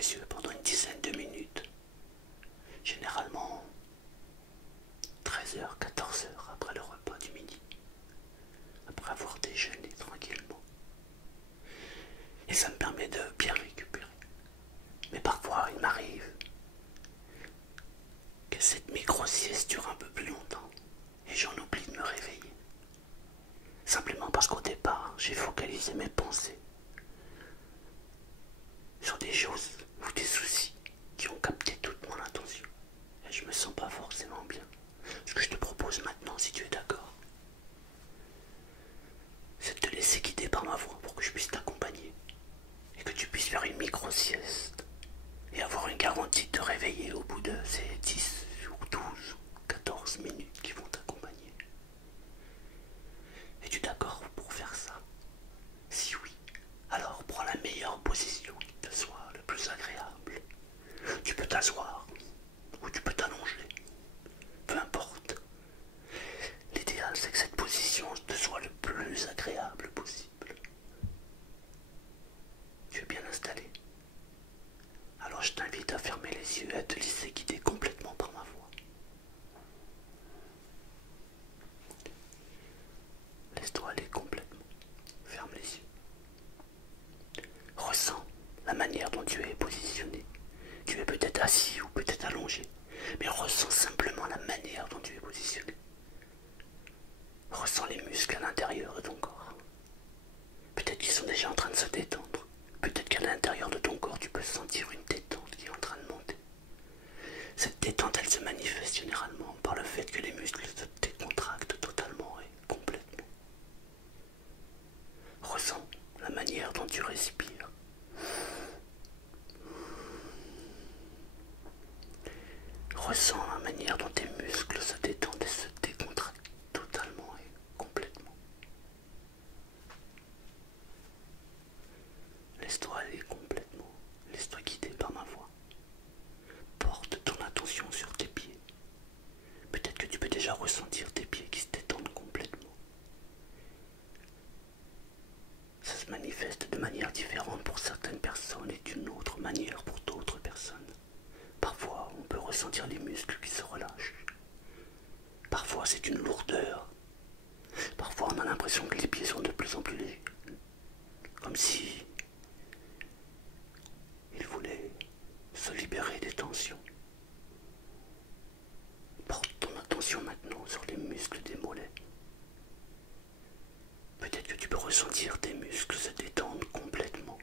les yeux pendant une dizaine de minutes, généralement 13h, 14h après le repas du midi, après avoir déjeuné tranquillement. Et ça me permet de bien récupérer. Mais parfois il m'arrive que cette micro-sieste dure un peu plus longtemps et j'en oublie de me réveiller. Simplement parce qu'au départ, j'ai focalisé mes pensées sur des choses ou des soucis qui ont capté toute mon attention. Et je me sens pas forcément bien. Ce que je te propose maintenant, si tu es d'accord, c'est de te laisser guider par ma voix pour que je puisse t'accompagner et que tu puisses faire une micro-sieste et avoir une garantie de te réveiller au bout de ces 10 ou 12 ou 14 minutes qui vont t'accompagner. Es-tu d'accord pour faire ça? Si oui, alors prends la meilleure position qui te soit le plus agréable. Tu peux t'asseoir ou tu peux t'allonger, peu importe. L'idéal, c'est que cette position te soit le plus agréable possible. Tu es bien installé? Alors je t'invite à fermer les yeux et à te laisser guider complètement par ma voix. Laisse-toi aller complètement. Ferme les yeux. Ressens la manière dont tu es positionné. Tu es peut-être assis ou peut-être allongé, mais ressens simplement la manière dont tu es positionné. Ressens les muscles à l'intérieur de ton corps. Peut-être qu'ils sont déjà en train de se détendre. Peut-être qu'à l'intérieur de ton corps, tu peux sentir une détente qui est en train de monter. Cette détente, elle se manifeste généralement par le fait que les muscles se décontractent totalement et complètement. Ressens la manière dont tu respires. Ressens la manière dont tes muscles se détendent et se décontractent totalement et complètement. Laisse-toi aller complètement. Laisse-toi guider par ma voix. Porte ton attention sur tes pieds. Peut-être que tu peux déjà ressentir tes pieds qui se détendent complètement. Ça se manifeste de manière différente pour certaines personnes et d'une autre manière pour d'autres personnes. Parfois, on peut ressentir les muscles qui se relâchent. Parfois, c'est une lourdeur. Parfois, on a l'impression que les pieds sont de plus en plus légers. Comme si ils voulaient se libérer des tensions. Porte ton attention maintenant sur les muscles des mollets. Peut-être que tu peux ressentir tes muscles se détendre complètement.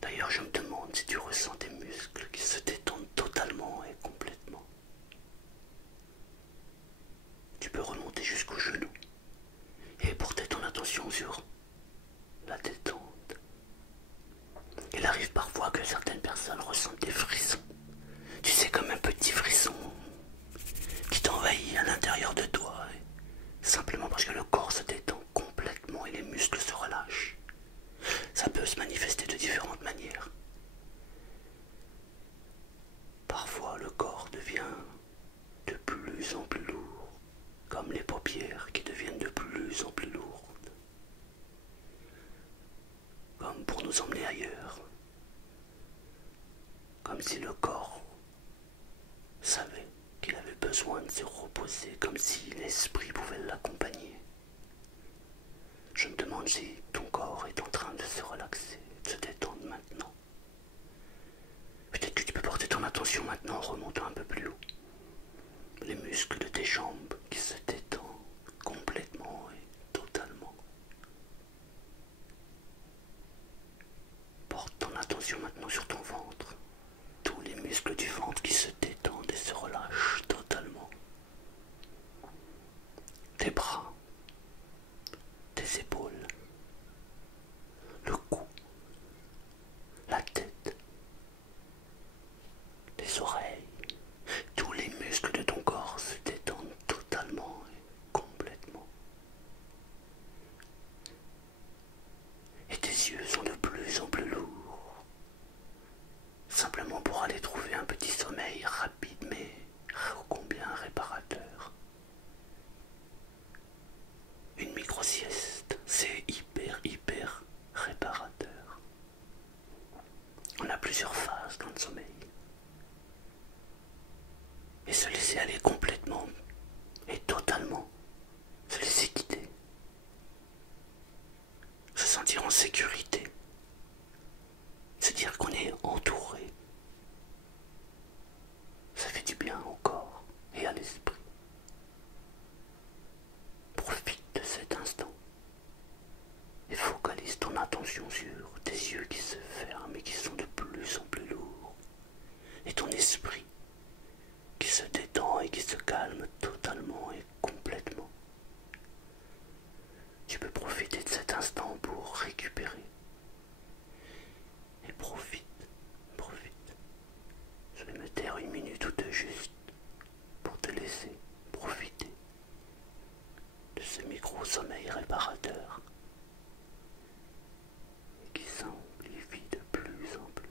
D'ailleurs, je me demande si tu ressens tes muscles qui se détendent totalement et complètement. Tu peux remonter jusqu'aux genoux et porter ton attention sur la détente. Il arrive parfois que certaines personnes ressentent des frissons. Tu sais, comme un petit frisson qui t'envahit à l'intérieur de toi, simplement parce que le corps se détend complètement et les muscles se relâchent. Ça peut se manifester de différentes manières. Parfois, le corps devient de plus en plus lourd, comme les paupières qui deviennent de plus en plus lourdes, comme pour nous emmener ailleurs, comme si le corps savait qu'il avait besoin de se reposer, comme si l'esprit pouvait l'accompagner. Je me demande si ton corps est en train de se relaxer, de se détendre maintenant. Peut-être que tu peux porter ton attention maintenant en remontant un peu plus haut. Les muscles de tes jambes qui se détendent complètement et totalement. Porte ton attention maintenant sur ton ventre. Tous les muscles du ventre qui se détendent et se relâchent totalement. Tes bras, tes épaules, le cou, la tête, les oreilles. Tous les muscles de ton corps se détendent totalement et complètement. Et tes yeux sont de plus en plus lourds. sentir en sécurité, se dire qu'on est entouré. Ça fait du bien au corps et à l'esprit. Profite de cet instant et focalise ton attention sur tes yeux qui se ferment et qui sont de plus en plus lourds, et ton esprit qui se détend et qui se calme totalement et complètement. Tu peux profiter de cet instant pour récupérer. Et profite. Je vais me taire 1 minute ou 2 juste pour te laisser profiter de ce micro-sommeil réparateur et qui s'amplifie de plus en plus.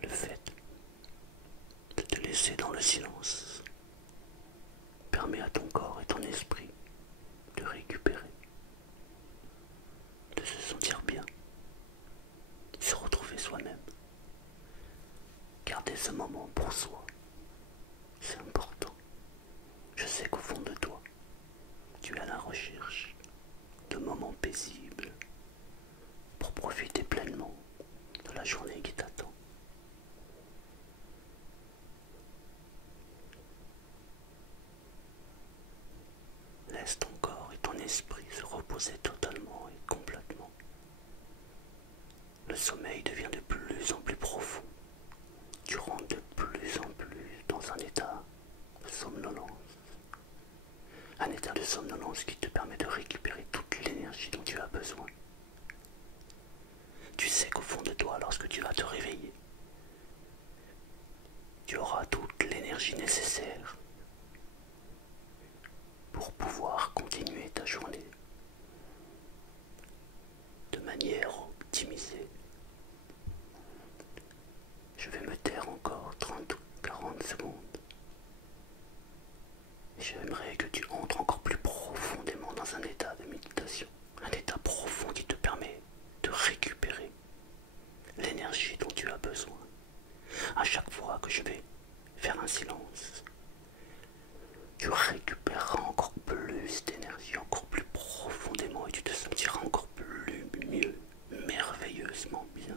Le fait de te laisser dans le silence permet à ton corps et ton esprit de récupérer, de se sentir bien, de se retrouver soi-même. Garder ce moment pour soi, c'est important. Je sais qu'au fond de toi, tu es à la recherche de moments paisibles pour profiter pleinement de la journée qui t'attend. Laisse ton corps et ton esprit se reposer totalement et complètement. Le sommeil devient de plus en plus profond. Tu rentres de plus en plus dans un état de somnolence. Un état de somnolence qui te permet de récupérer toute l'énergie dont tu as besoin. Tu sais qu'au fond de toi, lorsque tu vas te réveiller, tu auras toute l'énergie nécessaire pour pouvoir continuer ta journée de manière optimisée. Je vais me taire encore 30 ou 40 secondes. Et j'aimerais que tu entres encore plus profondément dans un état de méditation. Un état profond qui te permet de récupérer l'énergie dont tu as besoin. À chaque fois que je vais faire un silence, tu récupéreras encore plus d'énergie, encore plus profondément, et tu te sentiras encore plus mieux, merveilleusement bien.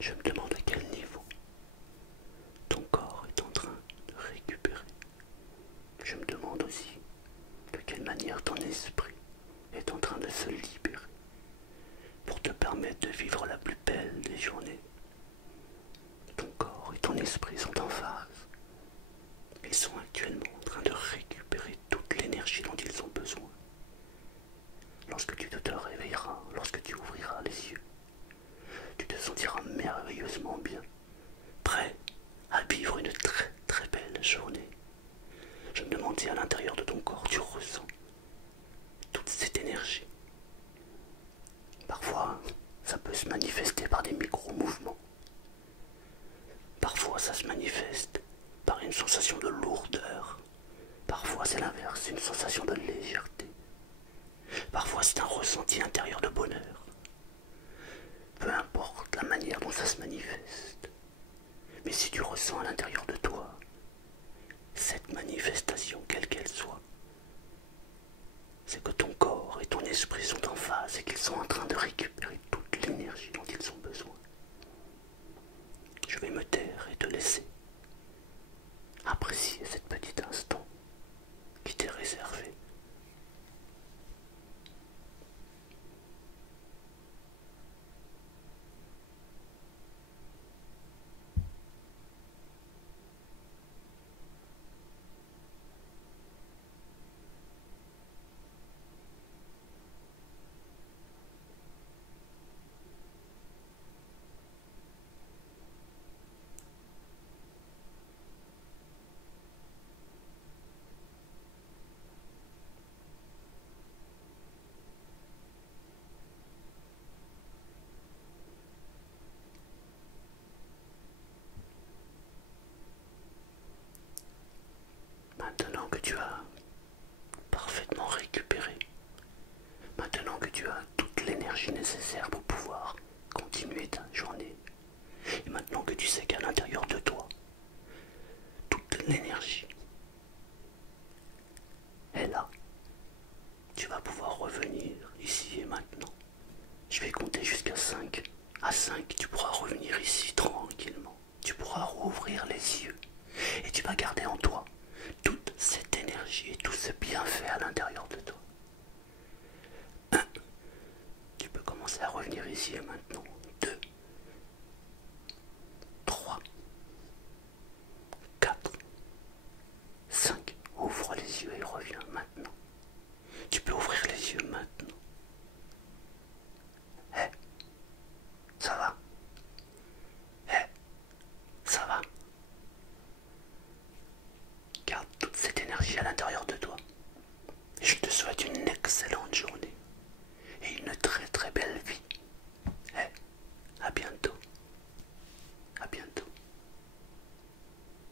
Je me demande à quel niveau ton corps est en train de récupérer. Je me demande aussi de quelle manière ton esprit est en train de se libérer pour te permettre de vivre la plus belle des journées. Ton corps et ton esprit sont en phase. Ils sont actuellement en train de récupérer toute l'énergie dont ils ont besoin. Lorsque tu te réveilleras, lorsque tu ouvriras les yeux, tu te sentiras merveilleusement bien, prêt à vivre une très très belle journée. Je me demande si à l'intérieur de ton corps tu ressens toute cette énergie. Parfois, ça peut se manifester par des micro-mouvements. Parfois, ça se manifeste manifestation, quelle qu'elle soit, c'est que ton corps et ton esprit sont en phase et qu'ils sont en train de récupérer toute l'énergie dont ils ont besoin. Je vais me taire et te laisser apprécier cet petit instant qui t'est réservé. Maintenant que tu as parfaitement récupéré, maintenant que tu as toute l'énergie nécessaire pour pouvoir continuer ta journée, et maintenant que tu sais qu'à l'intérieur de toi, toute l'énergie est là, tu vas pouvoir revenir ici et maintenant. Je vais compter jusqu'à 5. À 5, tu pourras revenir ici tranquillement. Tu pourras rouvrir les yeux et tu vas garder en toi toute cette énergie et tout ce bienfait à l'intérieur